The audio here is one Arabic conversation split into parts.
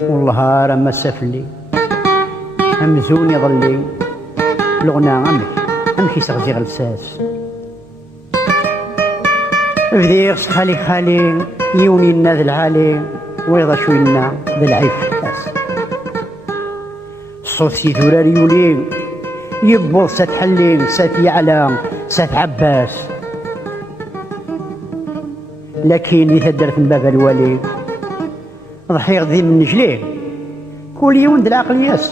والله راه سافلي امزون يظلي الغنى امشي سغزي غلساس بدير خالي خالي يوني الناس العالي ويضا شوينا ذا العيب فاس الصوت ثورار يولي يبول سات حلين سات يعلى سات عباس لكن اللي تدرت من باب الوالي ضحيغ ذي من نجليه كل يوم ذا العقل ياس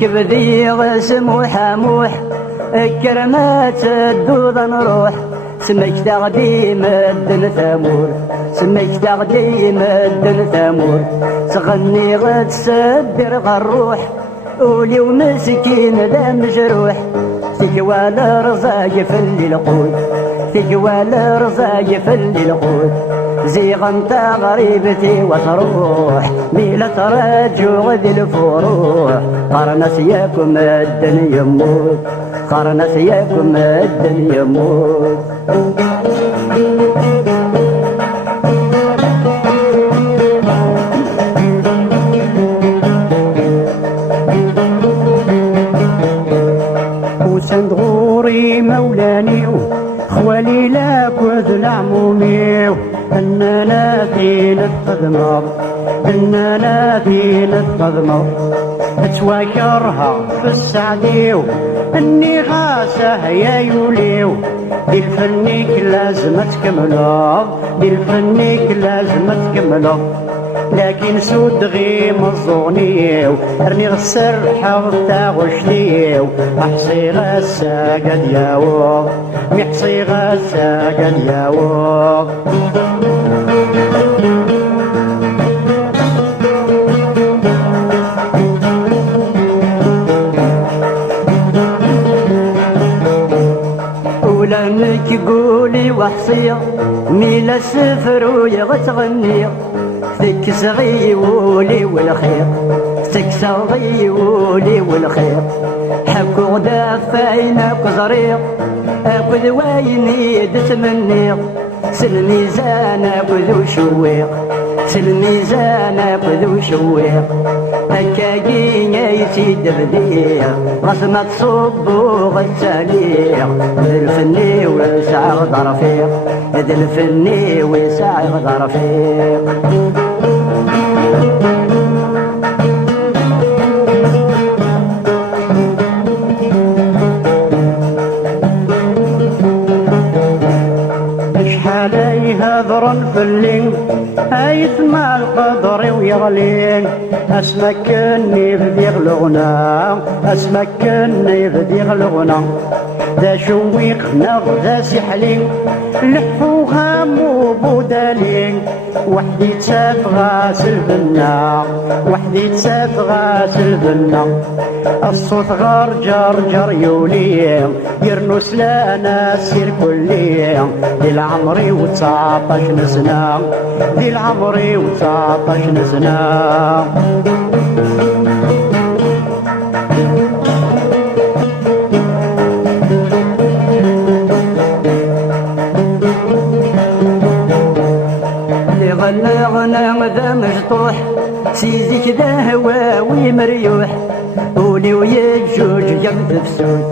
كبدي غسموح موح كرمات الدوض نروح سمك تقديم الدن ثمور سمك تقديم الدن ثمور تغني غد سدر غروح ولي ومسكين ذا مجروح تجوى الرزاق في القود تجوى الرزاق في القود زيغ انت غريبتي وتروح ميلة ترجو غد الفروح قرنس ياكم الدن يموت قرنس ياكم الدن يموت وسندغوري مولاني خوالي لا كوذ العمومي اننا دين الخدمة اننا دين الخدمة اتواكرها في السعديو اني غاسه يا يوليو دي الفنيك لازم تكملو دي الفنيك لازم تكملو لكن سود غيم الزغنيو ارني غسر حظ تاغشنيو محصي غسا قد ياو محصي غسا قد ياو ولانك قولي وحصية ميل السفر ويغتغني ثك صغيولي والخير ثك صغيولي والخير حكو غدا فاينك زريق اخذ ويني دتمني سلميزان اخذ شويق سلميزان اخذ شويق هكاكين يسيد بديع غصمة صب وغساليع ذا الفني ويسع غضرفيق ذا الفني ويسع غضرفيق هذرن في الليل هيثمع القدر ويغلين اسمكني بديغ الغنى اسمكني بديغ الغنى ذا شويق ذا سحلين لحو غامو بودالين وحدي تساف غاسل بنا وحدي تساف غاسل بنا الصوت غار جر يولي يرنوس لانا سير كلي دي العمري وتسعطاش نسنا دي العمري وتسعطاش نسنا غنى ذا مشطوح سيزيك ذا هواوي مريوح قولي ويجوج جمد فسود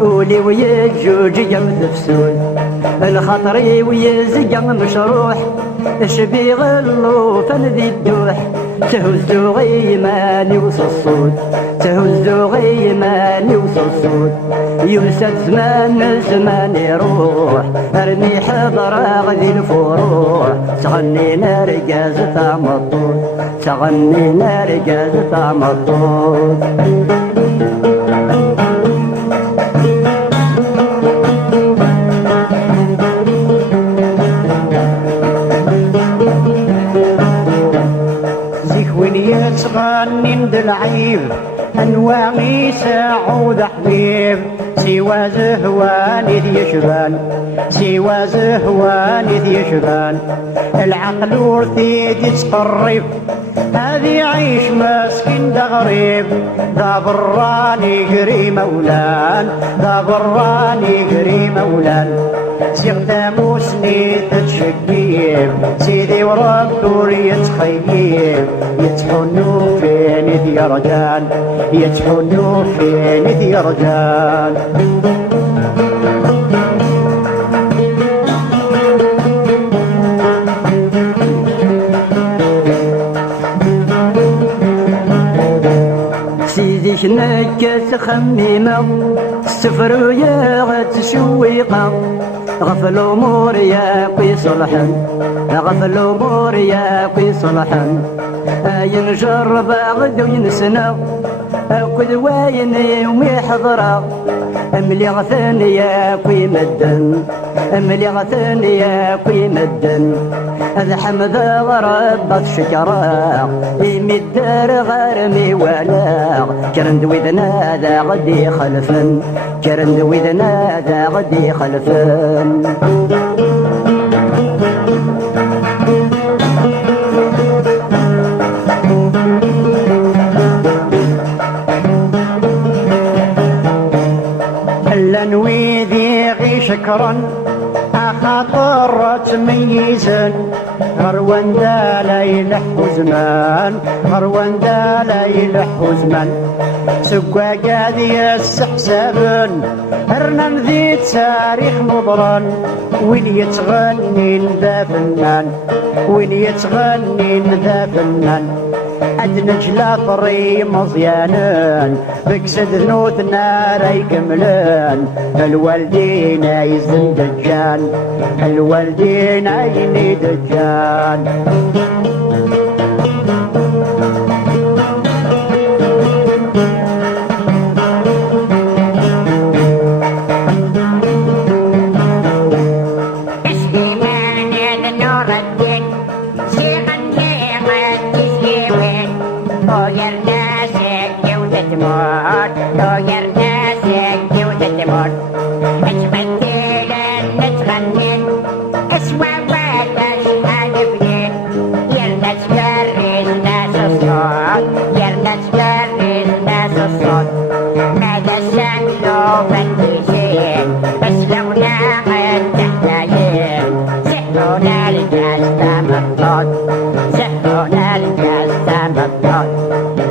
قولي ويجوج جمد فسود الخطري ويزقم مشروح شبيغ اللوفن ذي الدوح تهزو غيماني وصصود تهزو غيماني وصصود يوسف زمان يروح ارمي حضر غذي الفروح تغني نار جازة مطوط تغني نار جازة مطوط العيب أنواعي سعود حبيب سوى زهواني يشبان سوى زهواني يشبان العقل ورثيد يتقرب هذي عيش مسكين دا غريب ذا براني قري مولان ذا براني قري مولان زيغ موسني تتشقيب سيدي ورب يتخيب يتحنو فين ذي رجال يتحنو فين ذي رجال سيدي شنكت خميمة السفر ويا غتشويقة غف الأمور يا كي صلحن غف الأمور يا كي صلحن ينجرب غدو ينسنا أكد وين يومي حضرا أملي غثاني يا كي مدن أملي غثاني يا كي مدن هذا حمد غرب شكرا يمد دار غرمي ولا كرند وذنا ذا غدي خلفن كرند وذنا ذا غدي خلفن لنوي ذي شكرا خاطر تميزن غروان دا لا يلح زمان غروان دا لا يلح زمان سقا قاد يستحسبن هرنم ذي تاريخ مضرن وين يتغني ذا فنان وين يتغني ذا فنان أدنجلا طري مزيانان بكسد ذنوثنا راي كملان الوالدين يزن دجان الوالدين عيني دجان سحرنا الجسام الضاد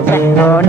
سحرنا